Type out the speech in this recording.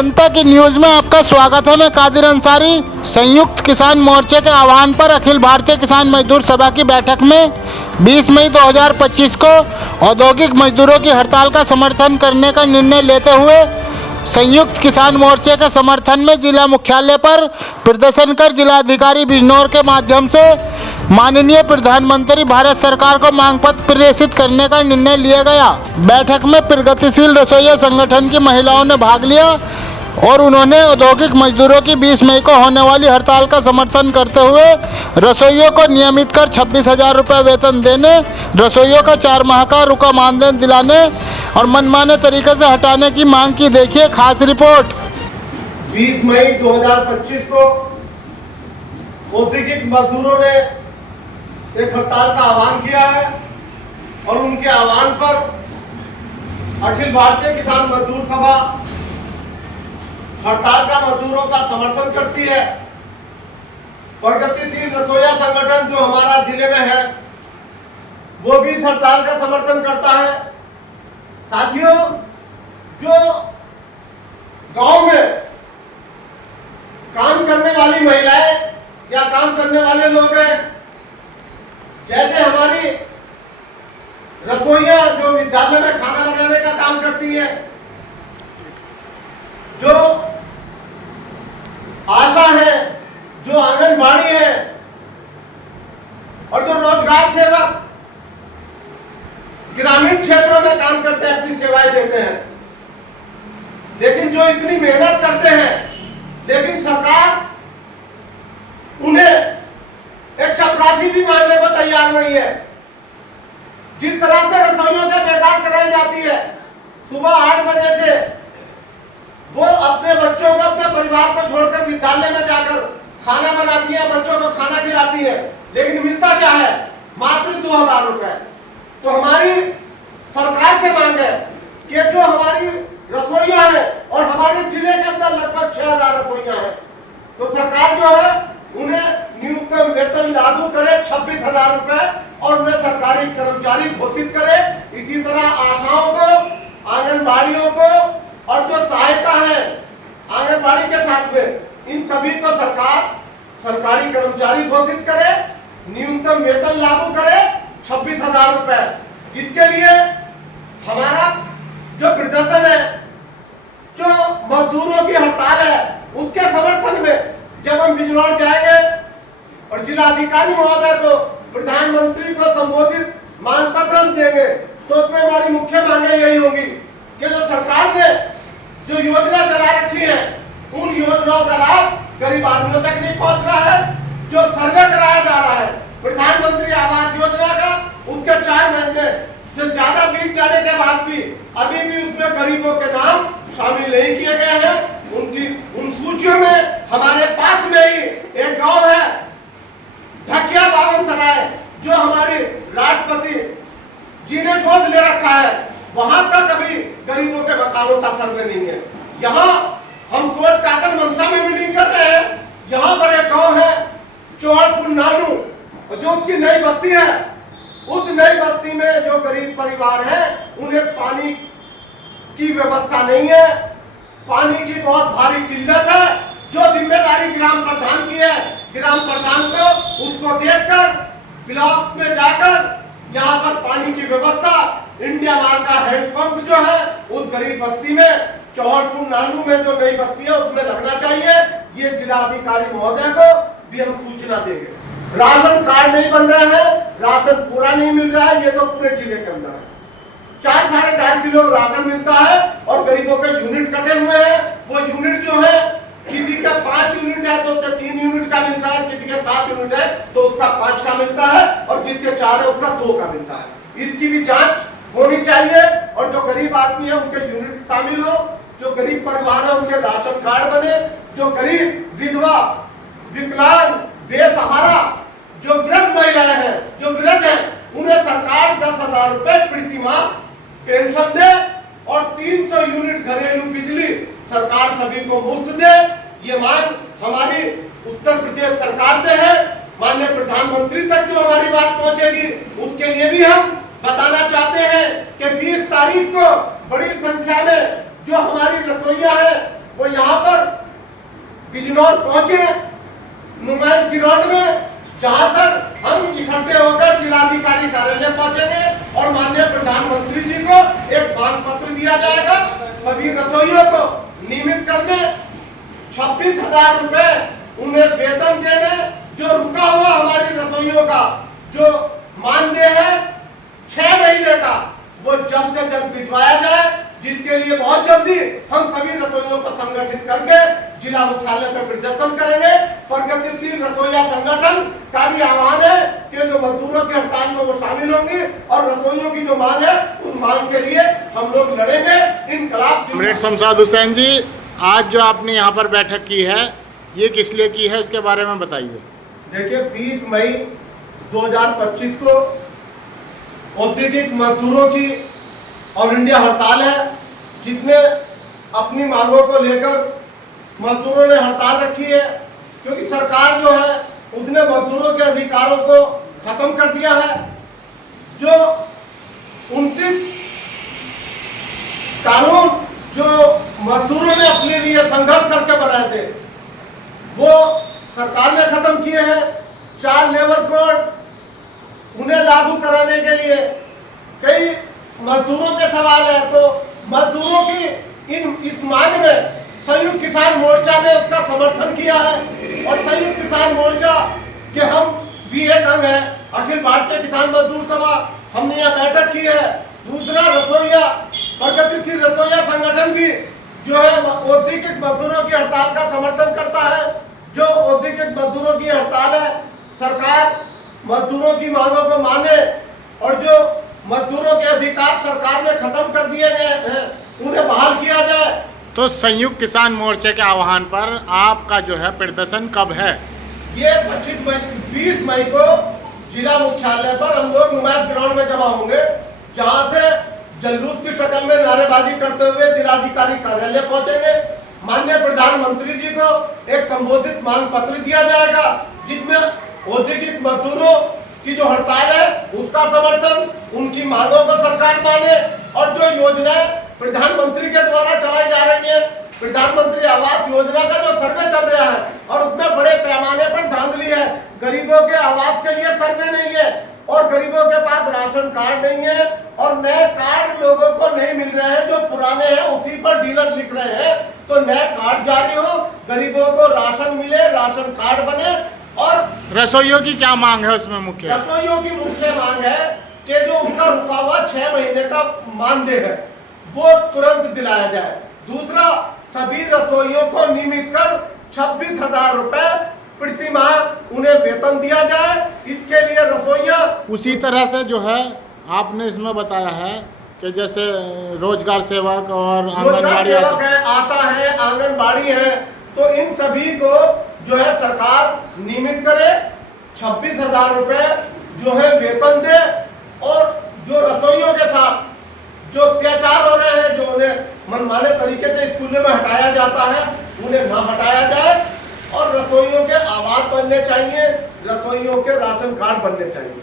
जनता की न्यूज में आपका स्वागत है। मैं कादिर अंसारी। संयुक्त किसान मोर्चे के आह्वान पर अखिल भारतीय किसान मजदूर सभा की बैठक में 20 मई 2025 को औद्योगिक मजदूरों की हड़ताल का समर्थन करने का निर्णय लेते हुए संयुक्त किसान मोर्चे के समर्थन में जिला मुख्यालय पर प्रदर्शन कर जिलाधिकारी बिजनौर के माध्यम से माननीय प्रधानमंत्री भारत सरकार को मांग पत्र प्रेषित करने का निर्णय लिया गया। बैठक में प्रगतिशील रसोइया संगठन की महिलाओं ने भाग लिया और उन्होंने औद्योगिक मजदूरों की 20 मई को होने वाली हड़ताल का समर्थन करते हुए रसोइयों को नियमित कर 26,000 रुपये वेतन देने, रसोइयों का 4 माह का रुका मानदेय दिलाने और मनमाने तरीके से हटाने की मांग की। देखिए खास रिपोर्ट। 20 मई 2025 को औद्योगिक मजदूरों ने एक हड़ताल का आह्वान किया है और उनके आह्वान पर अखिल भारतीय किसान मजदूर सभा हड़ताल का मजदूरों का समर्थन करती है। प्रगतिशील रसोइया संगठन जो हमारा जिले में है वो भी इस हड़ताल का समर्थन करता है। साथियों, जो गांव में काम करने वाली महिलाएं या काम करने वाले लोग हैं, जैसे हमारी रसोइया जो विद्यालय में खाना बनाने का काम करती है, जो आशा है, जो आंगनबाड़ी है और जो रोजगार सेवक ग्रामीण क्षेत्रों में काम करते हैं, अपनी सेवाएं देते हैं, लेकिन जो इतनी मेहनत करते हैं लेकिन सरकार उन्हें एक चपरासी भी मानने को तैयार नहीं है। जिस तरह से रसोइयों से बेकार कराई जाती है, सुबह 8 बजे से वो अपने बच्चों को, अपने परिवार को छोड़कर विद्यालय में जाकर खाना बनाती है, बच्चों को खाना खिलाती है, लेकिन मिलता क्या है? मात्र 2,000 रुपए। तो हमारी सरकार से मांग है कि जो हमारी रसोइया है और हमारे जिले के अंदर लगभग 6,000 रसोइया है, तो सरकार जो है उन्हें न्यूनतम वेतन लागू करे 26,000 रुपए और उन्हें सरकारी कर्मचारी घोषित करे। इसी तरह आशाओं को, आंगनबाड़ियों को और जो सहायता है आंगनबाड़ी के साथ में, इन सभी को सरकार सरकारी कर्मचारी घोषित करे, न्यूनतम वेतन लागू करे 26,000 रुपए। जिसके लिए हमारा जो प्रदर्शन है, जो मजदूरों की हड़ताल है, उसके समर्थन में जब हम बिजनौर जाएंगे और जिलाधिकारी महोदय को, प्रधानमंत्री को संबोधित मांग पत्र हम देंगे, तो उसमें हमारी मुख्य मांगे यही होगी कि जो सरकार ने जो योजना चला रखी है, उन योजनाओं का लाभ गरीब आदमियों तक नहीं पहुंच रहा है। जो सर्वे कराया जा रहा है प्रधानमंत्री आवास योजना का, उसके 4 महीने से ज्यादा बीत जाने के बाद भी अभी भी उसमें गरीबों के नाम शामिल नहीं किए गए हैं। उन सूचियों में हमारे पास में ही एक गांव है ढकिया बावनसराय, जो हमारी राष्ट्रपति जी ने गोद ले रखा है, वहां तक अभी गरीबों के मकानों का सर्वे नहीं है। यहाँ हम कोट काकन मनसा में मीटिंग कर रहे हैं, यहाँ पर एक गांव है चौहड़पुर नानू, जो उसकी नई बस्ती है, उस नई बस्ती में जो गरीब परिवार है उन्हें पानी की व्यवस्था नहीं है, पानी की बहुत भारी किल्लत है। जो जिम्मेदारी ग्राम प्रधान की है, ग्राम प्रधान को उसको देखकर ब्लॉक में जाकर यहाँ पर पानी की व्यवस्था, इंडिया मार्क का हैंडपंप जो है उस गरीब बस्ती में, चौहड़पुर नानू में जो नई बस्ती है उसमें लगना चाहिए। ये जिलाधिकारी महोदय को भी हम सूचना देंगे। राशन कार्ड नहीं बन रहे हैं, राशन पूरा नहीं मिल रहा है, ये तो पूरे जिले के अंदर है। 4-4.5 किलो राशन मिलता है और गरीबों के यूनिट कटे हुए हैं। वो यूनिट जो है, किसी का 5 यूनिट है तो 3 यूनिट का मिलता है, किसी के 7 यूनिट है तो उसका 5 का मिलता है और जिसके 4 है उसका 2 का मिलता है। इसकी भी जांच होनी चाहिए और जो गरीब आदमी है उनके यूनिट शामिल हो, जो गरीब परिवार है उनके राशन कार्ड बने, जो गरीब, विधवा, विकलांग, बेसहारा, जो वृद्ध महिलाएं हैं, जो वृद्ध है, उन्हें सरकार 10,000 रुपए प्रति माह पेंशन दे और 300 यूनिट घरेलू बिजली सरकार सभी को मुफ्त दे। ये मांग हमारी उत्तर प्रदेश सरकार से है। माननीय प्रधानमंत्री तक जो हमारी बात पहुंचेगी, उसके लिए भी हम बताना चाहते हैं कि 20 तारीख को बड़ी संख्या में जो हमारी रसोइया है वो यहाँ पर बिजनौर पहुंचे नुमाइश ग्राउंड में, जहां तक हम इकट्ठे होकर जिलाधिकारी कार्यालय पहुंचेंगे और माननीय प्रधानमंत्री जी को एक मांग पत्र दिया जाएगा सभी रसोइयों को नियमित करने, 26,000 रुपए उन्हें वेतन देने, जो रुका हुआ हमारी रसोइयों का जो मानदेय है 6 महीने का, वो जल्द से जल्द भिजवाया जाए, जिसके लिए बहुत जल्दी हम सभी रसोइयों को संगठित करके जिला मुख्यालय पर प्रदर्शन करेंगे। प्रगतिशील रसोइया संगठन का भी आह्वान है कि जो मजदूरों की हड़ताल में वो शामिल होंगे और रसोइयों की जो मांग है उस मांग के लिए हम लोग लड़ेंगे। इनकलाब कॉमरेड शमशाद हुसैन जी, आज जो आपने यहाँ पर बैठक की है, ये किस लिए की है, इसके बारे में बताइए। देखिए, 20 मई 2025 को औद्योगिक मजदूरों की ऑल इंडिया हड़ताल है, जिसमें अपनी मांगों को लेकर मजदूरों ने हड़ताल रखी है, क्योंकि सरकार जो है उसने मजदूरों के अधिकारों को खत्म कर दिया है। जो 29 कानून जो मजदूरों ने अपने लिए संघर्ष करके बनाए थे, वो सरकार ने खत्म किए हैं। 4 लेबर कोड उन्हें लागू कराने के लिए कई मजदूरों के सवाल है, तो मजदूरों की इस मांग में संयुक्त किसान मोर्चा ने उसका समर्थन किया है और संयुक्त किसान मोर्चा के हम भी एक अंग है अखिल भारतीय किसान मजदूर सभा, हमने यहाँ बैठक की है। दूसरा, रसोइया प्रगतिशील रसोइया संगठन भी जो है औद्योगिक मजदूरों की हड़ताल का समर्थन करता है। जो औद्योगिक मजदूरों की हड़ताल है, सरकार मजदूरों की मांगों को माने और जो मजदूरों के अधिकार सरकार ने खत्म कर दिए गए हैं उन्हें बहाल किया जाए। तो संयुक्त किसान मोर्चे के आह्वान पर आपका जो है प्रदर्शन कब है? ये 20 मई को जिला मुख्यालय पर हम लोग नुमाइश ग्राउंड में जमा होंगे, जहां से जल्लूस की शक्ल में नारेबाजी करते हुए जिलाधिकारी कार्यालय पहुंचेंगे। माननीय प्रधानमंत्री जी को एक संबोधित मांग पत्र दिया जाएगा, जिसमें औद्योगिक मजदूरों की जो हड़ताल है उसका समर्थन, उनकी मांगों को सरकार माने और जो योजनाएं प्रधानमंत्री के द्वारा चलाई जा रही है, प्रधानमंत्री आवास योजना का जो सर्वे चल रहा है और उसमें बड़े पैमाने पर धांधली है। गरीबों के आवास के लिए सर्वे नहीं है और गरीबों के पास राशन कार्ड नहीं है और नए कार्ड लोगों को नहीं मिल रहे हैं, जो पुराने हैं उसी पर डीलर लिख रहे हैं। तो नए कार्ड जारी हो, गरीबों को राशन मिले, राशन कार्ड बने। और रसोइयों की क्या मांग है उसमें? मुख्य रसोइयों की मुख्य मांग है कि जो उनका रुका हुआ 6 महीने का मानदेय है वो तुरंत दिलाया जाए। दूसरा, सभी रसोइयों को नियमित कर 26,000 रुपए प्रति माह उन्हें वेतन दिया जाए। इसके लिए रसोइया उसी तरह से जो है आपने इसमें बताया है कि जैसे रोजगार सेवक और आंगनबाड़ी है, आशा है, आंगनबाड़ी है, तो इन सभी को जो है सरकार नियमित करे, 26,000 रुपए जो है वेतन दे और जो रसोइयों के साथ जो अत्याचार हो रहे हैं, जो उन्हें मनमाने तरीके से स्कूलों में हटाया जाता है, उन्हें ना हटाया जाए और रसोइयों के आवास बनने चाहिए, रसोइयों के राशन कार्ड बनने चाहिए।